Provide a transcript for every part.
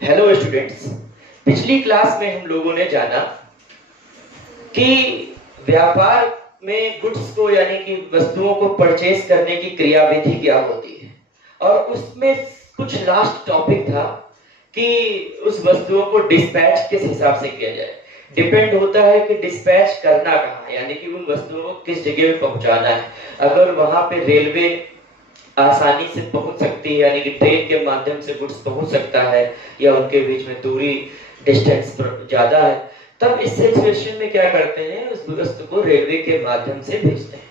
Hello students. पिछली class में हम लोगों ने जाना कि व्यापार में गुड्स को यानी कि वस्तुओं को परचेज करने की क्रियाविधि क्या होती है, और उसमें कुछ लास्ट टॉपिक था कि उस वस्तुओं को डिस्पैच किस हिसाब से किया जाए। डिपेंड होता है कि डिस्पैच करना कहाँ, यानी कि उन वस्तुओं को किस जगह पे पहुंचाना है। अगर वहां पे रेलवे आसानी से पहुंच सकती है, यानी कि ट्रेन के माध्यम से गुड्स पहुंच सकता है, या उनके बीच में दूरी डिस्टेंस ज्यादा है, तब इस सिचुएशन में क्या करते हैं, उस वस्तु को रेलवे के माध्यम से भेजते हैं।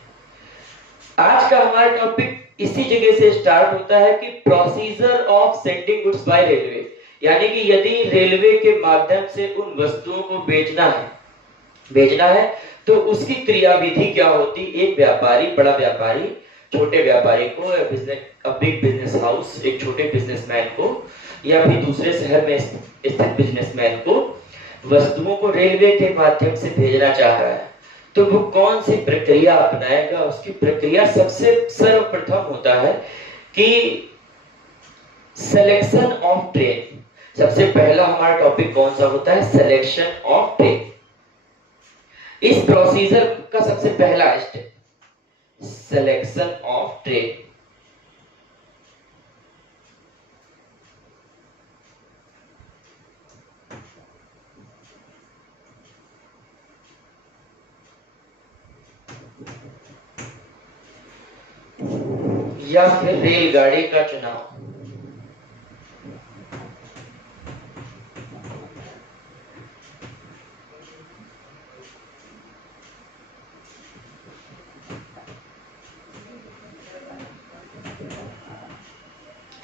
आज का हमारा टॉपिक इसी जगह से स्टार्ट होता है कि procedure of sending goods by railway, यानी कि यदि रेलवे के माध्यम से उन वस्तुओं को भेजना है तो उसकी क्रियाविधि क्या होती। एक व्यापारी, बड़ा व्यापारी छोटे व्यापारी को, बिग बिजनेस हाउस एक छोटे बिजनेसमैन को, या फिर दूसरे शहर में स्थित बिजनेसमैन को वस्तुओं को रेलवे के माध्यम से भेजना चाह रहा है, तो वो कौन सी प्रक्रिया अपनाएगा। उसकी प्रक्रिया सबसे सर्वप्रथम होता है कि सिलेक्शन ऑफ ट्रेन। सबसे पहला हमारा टॉपिक कौन सा होता है, सिलेक्शन ऑफ ट्रेन। इस प्रोसीजर का सबसे पहला स्टेप सिलेक्शन ऑफ ट्रेन। या फिर रेलगाड़ी का चुनाव।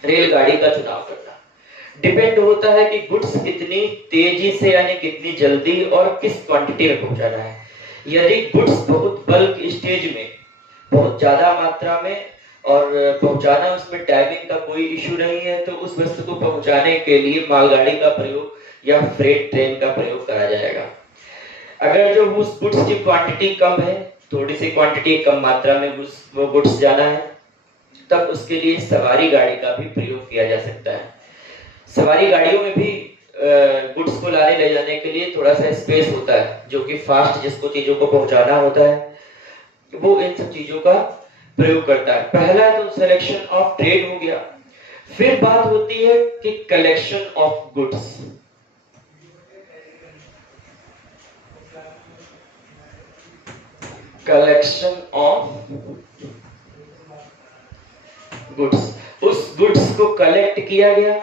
रेलगाड़ी का चुनाव करना डिपेंड होता है कि गुड्स कितनी तेजी से यानी कितनी जल्दी और किस क्वांटिटी में पहुंचाना है। यदि गुड्स बहुत बल्क स्टेज में, बहुत ज्यादा मात्रा में और पहुंचाना, उसमें टाइमिंग का कोई इशू नहीं है, तो उस वस्तु को पहुंचाने के लिए मालगाड़ी का प्रयोग या फ्रेट ट्रेन का प्रयोग करा जाएगा। अगर जो उस गुड्स की क्वांटिटी कम है, थोड़ी सी क्वांटिटी कम मात्रा में वो गुड्स जाना है, तब उसके लिए सवारी गाड़ी का भी प्रयोग किया जा सकता है। सवारी गाड़ियों में भी गुड्स को लाने ले जाने के लिए थोड़ा सा स्पेस होता है, जो कि फास्ट जिसको चीजों को पहुंचाना होता है, वो इन सब चीजों का प्रयोग करता है। पहला तो सिलेक्शन ऑफ ट्रेन हो गया। फिर बात होती है कि collection of goods. Collection of goods, उस गुड्स को कलेक्ट किया गया,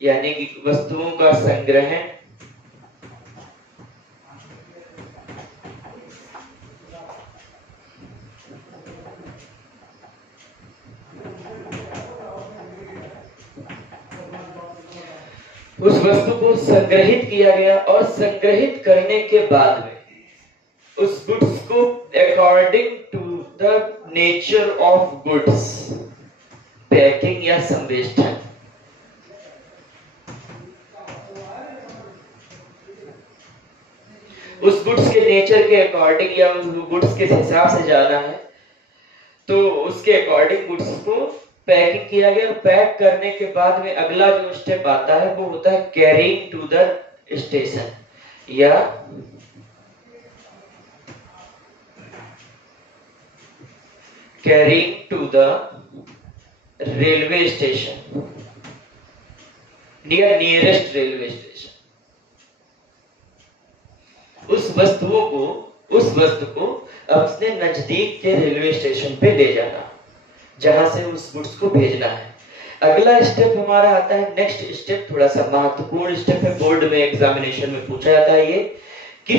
यानी कि वस्तुओं का संग्रहण, उस वस्तु को संग्रहित किया गया, और संग्रहित करने के बाद में उस गुड्स को according to the nature of goods, packing या संवेष्टन, उस गुड्स के नेचर के अकॉर्डिंग या उस गुड्स के हिसाब से जाना है, तो उसके अकॉर्डिंग गुड्स को पैकिंग किया गया। पैक करने के बाद में अगला जो स्टेप आता है वो होता है कैरिंग टू द स्टेशन, या carrying to the railway station, nearest railway station. उस वस्तु को अपने नजदीक के रेलवे स्टेशन पे ले जाना, जहां से उस गुड्स को भेजना है। अगला स्टेप हमारा आता है, नेक्स्ट स्टेप थोड़ा सा महत्वपूर्ण स्टेप है, बोर्ड में एग्जामिनेशन में पूछा जाता है ये, कि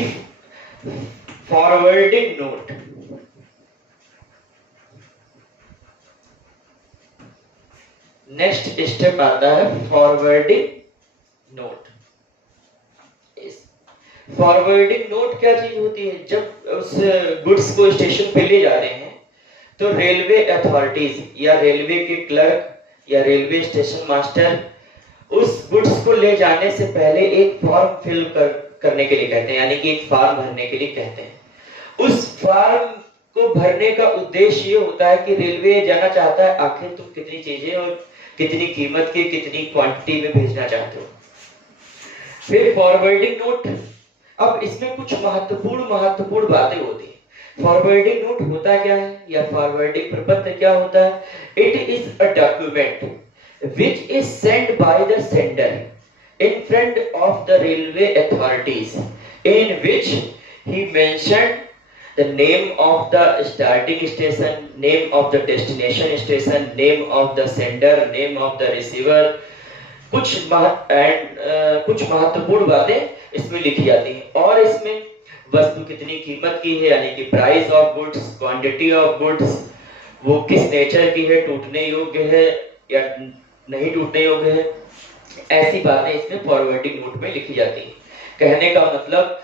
फॉरवर्डिंग नोट। नेक्स्ट स्टेप आता है फॉरवर्डिंग नोट। फॉरवर्डिंग नोट क्या चीज होती है, जब उस गुड्स को स्टेशन पे ले जा रहे हैं तो रेलवे अथॉरिटीज या रेलवे के क्लर्क या रेलवे स्टेशन मास्टर उस गुड्स को ले जाने से पहले एक फॉर्म फिल करने के लिए कहते हैं, यानी कि एक फॉर्म भरने के लिए कहते हैं। उस फॉर्म को भरने का उद्देश्य ये होता है कि रेलवे जानना चाहता है आखिर तुम कितनी चीजें और कितनी कीमत की, कितनी क्वांटिटी में भेजना चाहते हो। फिर फॉरवर्डिंग नोट। अब इसमें कुछ महत्वपूर्ण महत्वपूर्ण बातें होती हैं। फॉरवर्डिंग नोट होता क्या है या फॉरवर्डिंग प्रपत्र क्या होता है? It is a document which is send by the sender in front of the railway authorities, in which he mentioned the name of the starting station, name of the destination station, name of the sender, name of the receiver, कुछ महत्वपूर्ण बातें इसमें लिखी जाती हैं। और इसमें वस्तु कितनी कीमत की है, यानी कि price of goods, quantity of goods, वो किस नेचर की है, टूटने योग्य है या नहीं टूटने योग्य है, ऐसी बातें इसमें फॉरवर्डिंग नोट में लिखी जाती है। कहने का मतलब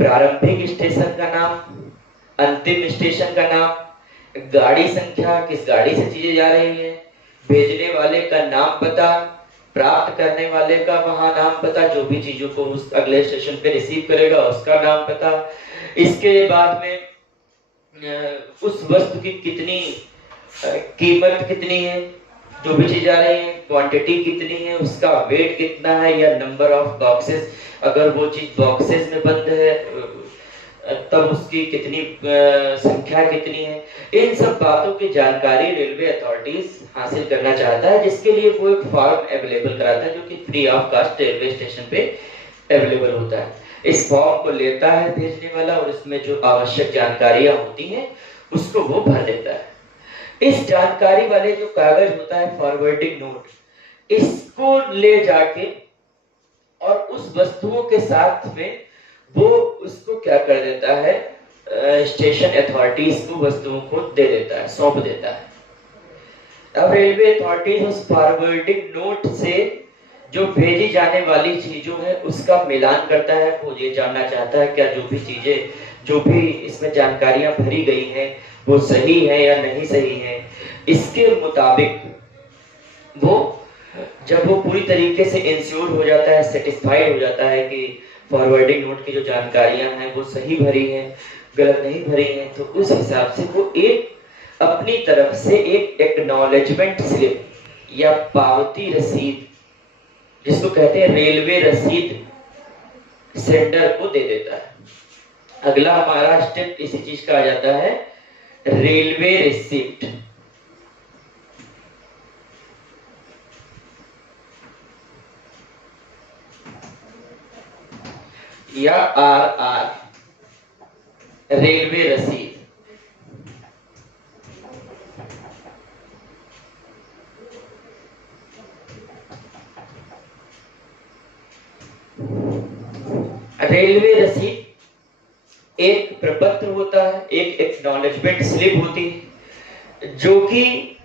प्रारंभिक स्टेशन का नाम, अंतिम स्टेशन का नाम, गाड़ी संख्या, किस गाड़ी से चीजें जा रही हैं, भेजने वाले का नाम पता, प्राप्त करने वाले का वहां नाम पता, जो भी चीजों को उस अगले स्टेशन पे रिसीव करेगा उसका नाम पता। इसके बाद में उस वस्तु की कितनी कीमत कितनी है, जो भी चीज आ रही है, क्वांटिटी कितनी है, उसका वेट कितना है या नंबर ऑफ बॉक्सेस, अगर वो चीज बॉक्सेस में बंद है तब उसकी कितनी संख्या कितनी है। इन सब बातों की जानकारी रेलवे अथॉरिटीज हासिल करना चाहता है, जिसके लिए वो एक फॉर्म अवेलेबल कराता है जो कि free of cost railway station पे अवेलेबल होता है। इस फॉर्म को लेता है भेजने वाला और इसमें जो आवश्यक जानकारियां होती हैं उसको वो भर देता है। इस जानकारी वाले जो कागज होता है फॉरवर्डिंग नोट, इसको ले जाके और उस वस्तुओं के साथ में वो उसको क्या कर देता है, स्टेशन अथॉरिटीज को वस्तुओं को दे देता है, सौंप देता है। अब रेलवे अथॉरिटीज उस फॉरवर्डिंग नोट से जो भेजी जाने वाली चीजों है उसका मिलान करता है। वो ये जानना चाहता है क्या जो भी चीजें, जो भी इसमें जानकारियां भरी गई हैं वो सही है या नहीं सही है। इसके मुताबिक वो जब वो पूरी तरीके से इंश्योर हो जाता है, सेटिस्फाइड हो जाता है कि फॉरवर्डिंग नोट की जो जानकारियां हैं वो सही भरी हैं, गलत नहीं भरी हैं, तो उस हिसाब से वो एक अपनी तरफ से एक एक्नॉलेजमेंट स्लिप या पावती रसीद, जिसको कहते हैं रेलवे रसीद, सेंडर को दे देता है। अगला हमारा स्टेप इसी चीज का आ जाता है रेलवे रिसिप्ट या आरआर, रेलवे रसीद। रेलवे रसीद एक प्रपत्र होता है, एक एक्नॉलेजमेंट स्लिप होती है, जो कि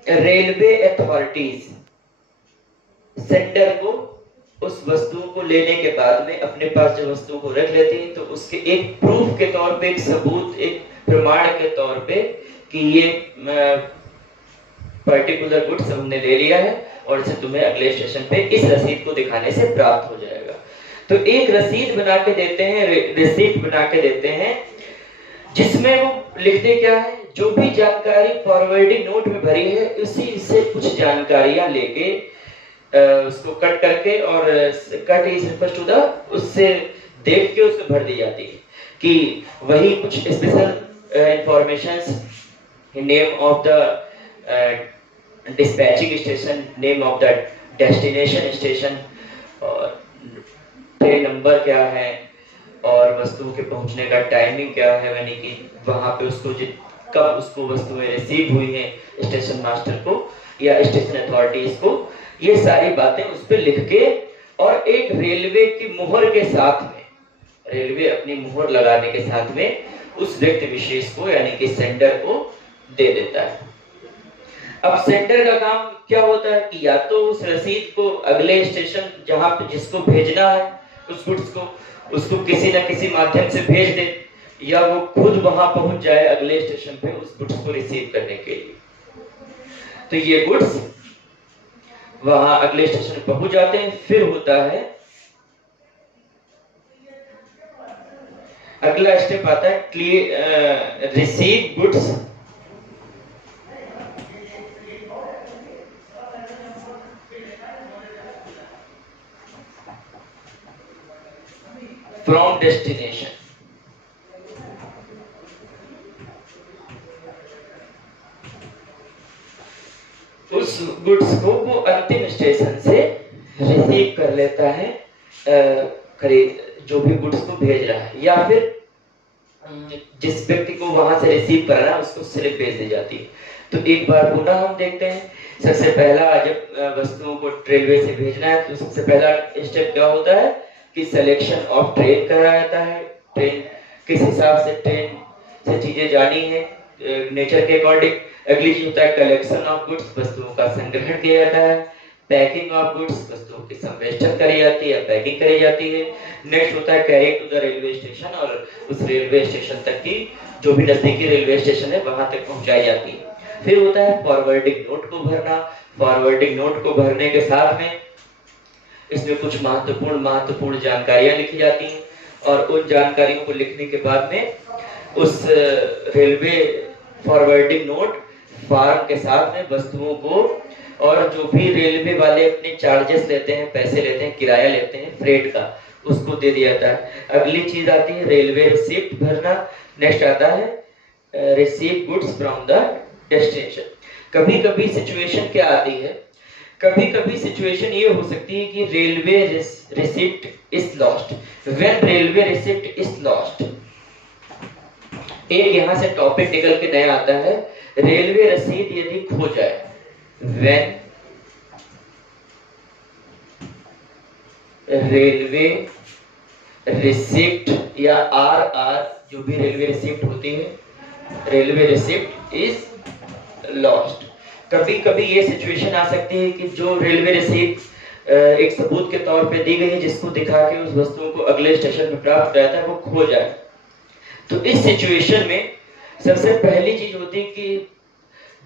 रेलवे अथॉरिटीज सेंडर को उस वस्तुओं को लेने के बाद में अपने पास जो वस्तुओं को रख लेती है, तो उसके एक प्रूफ के तौर पे, एक सबूत, एक प्रमाण के तौर पे कि ये पर्टिकुलर गुड्स हमने ले लिया है और इसे तुम्हें अगले स्टेशन पे इस रसीद को दिखाने से प्राप्त हो जाएगा। तो एक रसीद बना के देते हैं, रिसीप्ट बना के देते हैं, जिसमें वो लिखते क्या है, जो भी जानकारी फॉरवर्डिंग नोट में भरी है उसी से कुछ जानकारियां लेके उसको कट करके, और cut is refers to the, उससे देख के उसमें भर दी जाती है कि वही कुछ special informations, name of the dispatching station, name of the destination station, और ट्रेन नंबर क्या है, और वस्तुओं के पहुंचने का टाइमिंग क्या है, यानी कि वहां पे उसको कब उसको वस्तुएं रिसीव हुई हैं स्टेशन मास्टर को या स्टेशन अथॉरिटीज को, ये सारी बातें उस पर लिख के और एक रेलवे की मुहर के साथ में, रेलवे अपनी मुहर लगाने के साथ में उस व्यक्ति विशेष को यानी कि सेंडर को दे देता है। अब सेंडर का काम क्या होता है कि या तो उस रसीद को अगले स्टेशन जहां पे जिसको भेजना है उस गुड्स को, उसको किसी न किसी माध्यम से भेज दे, या वो खुद वहां पहुंच जाए अगले स्टेशन पे उस गुड्स को रिसीव करने के लिए। तो ये गुड्स वहां अगले स्टेशन पर पहुंच जाते हैं। फिर होता है अगला स्टेप आता है रिसीव गुड्स फ्रॉम डेस्टिनेशन। उस गुड्स को वो अंतिम स्टेशन से रिसीव कर लेता है, खरीद जो भी गुड्स को भेज रहा है, या फिर जिस व्यक्ति को वहां से रिसीव करना है उसको स्लिप भेज दी जाती है। तो एक बार पुनः हम देखते हैं, सबसे पहला जब वस्तुओं को रेलवे से भेजना है तो सबसे पहला स्टेप क्या होता है कि सिलेक्शन ऑफ ट्रेन करा जाता है। ट्रेन किस हिसाब से ट्रेन से चीजें जानी है नेचर के अकॉर्डिंग। अगली चीज होता है कलेक्शन ऑफ गुड्स, वस्तुओं का संग्रहण किया जाता है। पैकिंग ऑफ गुड्स, वस्तुओं की संवेष्टन करी जाती है, पैकिंग करी जाती है। नेक्स्ट होता है carry to the railway station, और उस रेलवे स्टेशन तक की जो भी नजदीकी रेलवे स्टेशन है वहां तक पहुंचाई जाती है। फिर होता है फॉरवर्डिंग नोट को भरना। फॉरवर्डिंग नोट को भरने के साथ में इसमें कुछ महत्वपूर्ण जानकारियां लिखी जाती हैं, और उन जानकारियों को लिखने के बाद में उस रेलवे फॉरवर्डिंग नोट फॉर्म के साथ में वस्तुओं को, और जो भी रेलवे वाले अपने चार्जेस लेते हैं, पैसे लेते हैं, किराया लेते हैं फ्रेट का, उसको दे दिया जाता है। अगली चीज आती है रेलवे रिसिप्ट भरना। नेक्स्ट आता है receive goods from the destination. कभी कभी सिचुएशन क्या आती है, कभी कभी सिचुएशन ये हो सकती है कि railway receipt is lost. When railway receipt is lost, एक यहां से टॉपिक निकल के नया आता है, रेलवे रसीद यदि खो जाए। व्हेन रेलवे रिसिप्ट या आरआर, जो भी रेलवे रिसिप्ट होती है, रेलवे रिसिप्ट इज लॉस्ट। कभी कभी ये सिचुएशन आ सकती है कि जो रेलवे रिसिप्ट एक सबूत के तौर पे दी गई है, जिसको दिखा के उस वस्तुओं को अगले स्टेशन में प्राप्त कराया था, वो खो जाए। तो इस सिचुएशन में सबसे पहली चीज होती है कि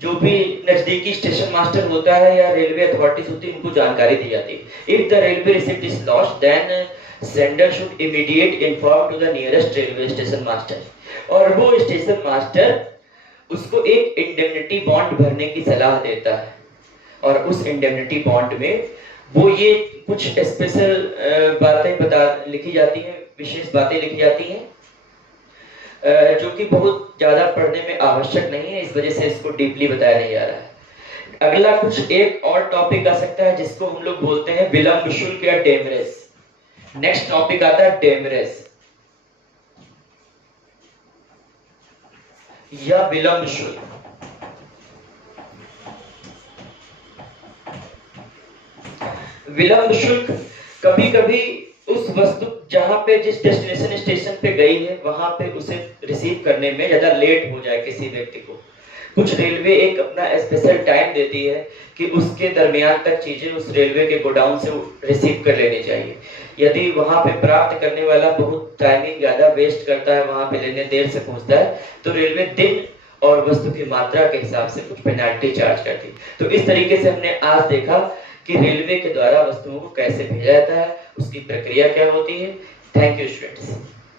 जो भी नजदीकी स्टेशन मास्टर होता है या रेलवे अथॉरिटीज होती है, उनको जानकारी दी जाती है। If the railway receipt is lost, then sender should immediate inform to the nearest railway station master, और वो स्टेशन मास्टर उसको एक इंडेमनिटी बॉन्ड भरने की सलाह देता है। और उस इंडेमनिटी बॉन्ड में वो ये कुछ स्पेशल बातें लिखी जाती हैं, विशेष बातें लिखी जाती हैं, जो कि बहुत ज्यादा पढ़ने में आवश्यक नहीं है, इस वजह से इसको डीपली बताया नहीं जा रहा है। अगला कुछ एक और टॉपिक आ सकता है जिसको हम लोग बोलते हैं विलंब शुल्क या डेमरेज। नेक्स्ट टॉपिक आता है डेमरेज या विलंब शुल्क। विलंब शुल्क कभी कभी उस वस्तु जहां पे जिस डेस्टिनेशन स्टेशन पे गई है वहां पे उसे रिसीव करने में ज्यादा लेट हो जाए किसी व्यक्ति को, कुछ रेलवे एक अपना स्पेशल टाइम देती है कि उसके दरमियान तक चीजें उस रेलवे के गोडाउन से रिसीव कर लेनी चाहिए। यदि वहां पे प्राप्त करने वाला बहुत टाइमिंग ज्यादा वेस्ट करता है, वहां पे लेने देर से पहुंचता है, तो रेलवे दिन और वस्तु की मात्रा के हिसाब से कुछ पेनाल्टी चार्ज करती है। तो इस तरीके से हमने आज देखा कि रेलवे के द्वारा वस्तुओं को कैसे भेजा जाता है, उसकी प्रक्रिया क्या होती है। Thank you students.